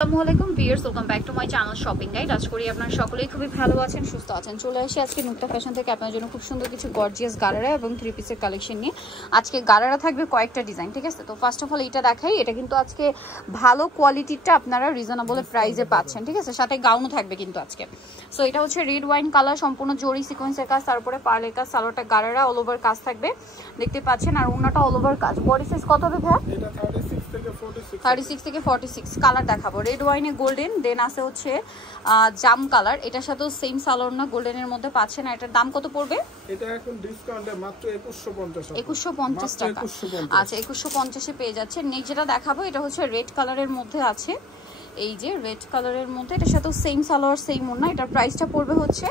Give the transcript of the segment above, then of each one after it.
আসসালামু আলাইকুম viewers, welcome back to my channel shopping guide. আশা করি আপনারা সকলেই খুবই ভালো আছেন, সুস্থ আছেন। চলে আসি আজকে নুক্তা ফ্যাশন থেকে আপনার জন্য খুব সুন্দর কিছু গর্জিয়াস গারারা এবং থ্রি পিসের কালেকশন নিয়ে। আজকে গারারা থাকবে কয়েকটা ডিজাইন, ঠিক আছে? তো ফার্স্ট অফ অল এইটা দেখাই। এটা কিন্তু আজকে ভালো কোয়ালিটিটা আপনারা রিজনেবল প্রাইসে পাচ্ছেন, ঠিক আছে? সাথে গাউনও থাকবে কিন্তু আজকে। সো এটা হচ্ছে রেড ওয়াইন কালার, সম্পূর্ণ জরি সিকোয়েন্সের কাজ, তারপরে পার্লের কাজ, সালোয়ারটা গারারা অল ওভার কাজ থাকবে, দেখতে পাচ্ছেন। আর ওন্নাটা অল ওভার কাজ। বডি সাইজ কত হবে ভাই? এটা 36 থেকে 46 কালার দেখাবো। রেড ওয়াইনে গোল্ডেন, দেন আছে হচ্ছে জাম কালার। এটার সাথেও সেম সালোয়ার না, গোল্ডেনের মধ্যে পাচ্ছেন। আর এটার দাম কত পড়বে? এটা এখন ডিসকাউন্টে মাত্র 2150 2150 টাকা। আচ্ছা, 2150 এ পেয়ে যাচ্ছে। নেক্সট যেটা দেখাবো এটা হচ্ছে রেড কালারের মধ্যে আছে। এই যে রেড কালারের মধ্যে, এটার সাথে সেম সালোয়ার সেম ওড়না। এটার প্রাইসটা পড়বে হচ্ছে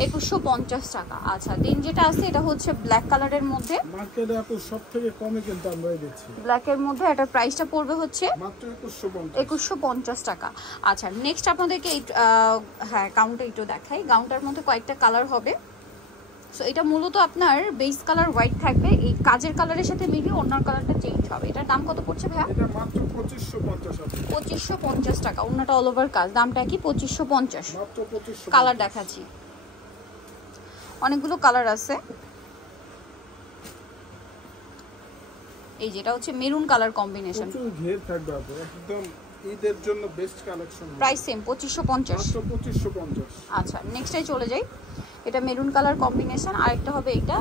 2150 টাকা। আচ্ছা, দেন যেটা আছে এটা হচ্ছে ব্ল্যাক কালারের মধ্যে। মার্কেটে আপু সবথেকে কমে কিন্তু আমরা দিচ্ছি ব্ল্যাক এর মধ্যে। এটার প্রাইসটা পড়বে হচ্ছে মাত্র 2150 টাকা। আচ্ছা, নেক্সট আপনাদেরকে এই হ্যাঁ গাউনটা একটু দেখাই। গাউনটার মধ্যে কয়েকটা কালার হবে। সো এটা মূলত আপনার বেস কালার হোয়াইট থাকবে, এই কাজের কালারের সাথে মিলিয়ে অন্য কালারটা চেঞ্জ হবে। এটার দাম কত পড়ছে ভাইয়া? এটা মাত্র 2550 টাকা। 2550 টাকা। অন্যটা অল ওভার কাজ, দামটা কি? 2550। মাত্র 2550। কালার দেখাচ্ছি, অনেকগুলো কালার আছে। এই যেটা হচ্ছে মেরুন কালার কম্বিনেশন, প্রচুর ঘের থাকবে আপু, একদম ঈদের জন্য বেস্ট কালেকশন। Price same 2550। মাত্র 2550। আচ্ছা, নেক্সটে চলে যাই। এটা মেরুন কালার কম্বিনেশন, আরেকটা হবে এটা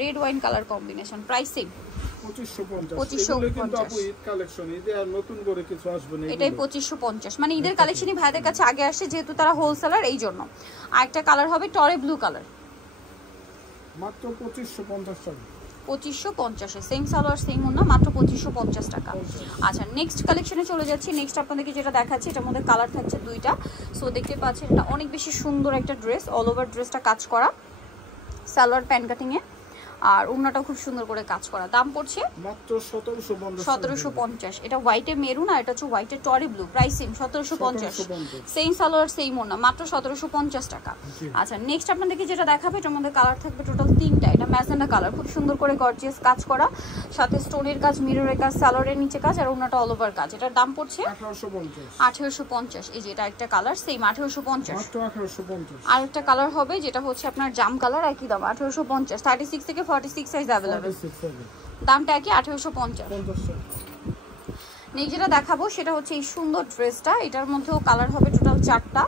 red wine colour combination. Price same 2550। কিন্তু আপু ঈদ কালেকশন, ঈদে আর নতুন করে কিছু আসবে না। এটাই 2550, মানে ঈদের কালেকশনই ভাইদের কাছে আগে আসে, যেহেতু তারা হোলসেলার, এই জন্য। আরেকটা কালার হবে টরে ব্লু কালার, মাত্র 2550 টাকা। 2550 সেম সালোয়ার সেম ওড়না, মাত্র 2550 টাকা। আচ্ছা, নেক্সট কালেকশনে চলে যাচ্ছি। নেক্সট আপনাদেরকে যেটা দেখাচ্ছি এটার মধ্যে কালার থাকছে দুইটা। সো দেখতে পাচ্ছেন এটা অনেক বেশি সুন্দর একটা ড্রেস, অল ওভার ড্রেসটা কাজ করা, সালোয়ার প্যান্ট কাটিং এ, আর ওড়নাটাও খুব সুন্দর করে কাজ করা। দাম পড়ছে মাত্র 1750। 1750। এটা হোয়াইটে মেরুন আর এটা হচ্ছে হোয়াইটে টরি blue. Price same 1750। Same salwar same ওড়না, মাত্র 1750 টাকা। আচ্ছা, নেক্সট আপনাদেরকে যেটা দেখাবে এটার মধ্যে কালার থাকবে টোটাল তিনটা। এটা ম্যাজেন্ডা কালার, খুব সুন্দর করে গর্জিয়াস কাজ করা, সাথে স্টোনের কাজ, মিররের কাজ, সালোয়ারের নিচে কাজ, আর ওড়নাটা অল ওভার কাজ। এটার দাম পড়ছে 1850। এই যে এটা একটা কালার সেম 1850। মাত্র 1850। আর একটা কালার হবে যেটা হচ্ছে আপনার জাম কালার, একই দাম 1850। 36 থেকে 46 সাইজ अवेलेबल। দামটা কি? 1850। নেক্সট যেটা দেখাবো সেটা হচ্ছে এই সুন্দর ড্রেসটা। এটার মধ্যেও কালার হবে টোটাল 4টা,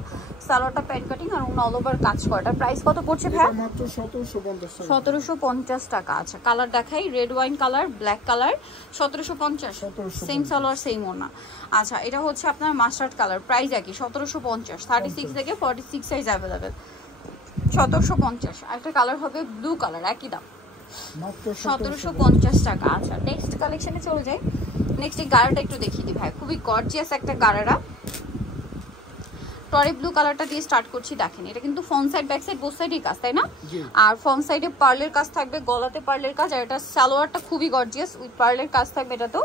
সালোয়ারটা প্যান্ট কাটিং আর অল ওভার কাজ করা। এটার প্রাইস কত পড়ছে ভাই? মাত্র 1750 টাকা। 1750 টাকা। আচ্ছা, কালার দেখাই। Red wine colour, black colour, 1750। Same salwar same ওড়না। আচ্ছা, এটা হচ্ছে আপনার মাস্টার্ড কালার, প্রাইস একই 1750। 36 থেকে 46 সাইজ अवेलेबल, 1750। একটা কালার হবে ব্লু কালার, একই দাম 1750 টাকা। আচ্ছা, নেক্সট কালেকশনে চলে যাই। নেক্সট এই গারাটা একটু দেখিয়ে দিই ভাই, খুবই গর্জিয়াস একটা গারারা। টরে ব্লু কালারটা দিয়ে স্টার্ট করছি। দেখেন এটা কিন্তু front side back side both সাইডই কাজ, তাই না? আর ফ্রন্ট সাইডে পার্লের কাজ থাকবে, গলাতে পার্লের কাজ, আর এটা সালোয়ারটা খুবই গর্জিয়াস উইথ পার্লের কাজ থাকবে। এটা তো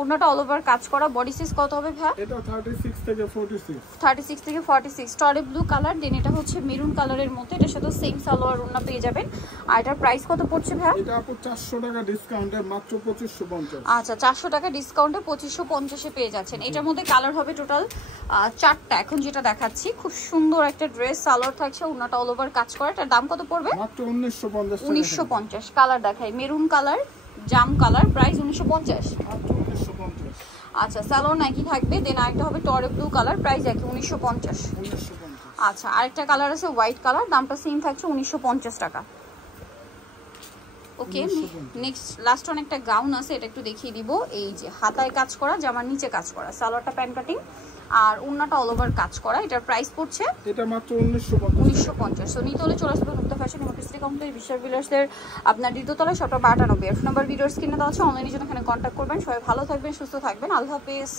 ওড়নাটা অল ওভার কাজ করা। বডি সাইজ কত হবে ভাই? এটা 36 থেকে 46। 36 থেকে 46। টরে ব্লু কালার, দেন এটা হচ্ছে মেরুন কালারের মধ্যে। এটার সাথে সেম সালোয়ার ওড়না পেয়ে যাবেন। আর এটার প্রাইস কত পড়ছে ভাই? এটা আপু 400 টাকা ডিসকাউন্টে মাত্র 2550। আচ্ছা, 400 টাকা ডিসকাউন্টে 2550 এ পেয়ে যাচ্ছেন। এটার মধ্যে কালার হবে টোটাল 4টা। এখন যেটা দেখাচ্ছি খুব সুন্দর একটা ড্রেস, সালোয়ার থাকছে, ওড়নাটা অল ওভার কাজ করা। এটার দাম কত পড়বে? মাত্র 1950 টাকা। 1950। কালার দেখাই, মেরুন কালার, জাম কালার, প্রাইস 1950। মাত্র 1950। আচ্ছা, সালোয়ার নাকি থাকবে, দেন আরেকটা হবে টরে ব্লু কালার, প্রাইস একই 1950। আচ্ছা, আরেকটা কালার আছে হোয়াইট কালার, দামটা সেম থাকছে 1950 টাকা। ওকে, নেক্সট লাস্ট ওয়ান একটা গাউন আছে, এটা একটু দেখিয়ে দিব। এই যে হাতায় কাজ করা, জামার নিচে কাজ করা, সালোয়ারটা প্যান্ট কাটিং আর ওড়নাটা অল ওভার কাজ করা। এটার প্রাইস পড়ছে এটা মাত্র 1950। সো নিতে হলে চলে আসবে নুক্তা ফ্যাশন এবং কৃষ্টি কমপ্লেক্স, বিশ্বাস বিলাসের আপনার দ্বিতীয়তলায়, সবটা 92। এর নাম্বার ভিডিওর স্ক্রিনে দেওয়া আছে, অনলাইনে জন্য এখানে কন্ট্যাক্ট করবেন। সবাই ভালো থাকবেন, সুস্থ থাকবেন, আল্লাহ হাফেজ।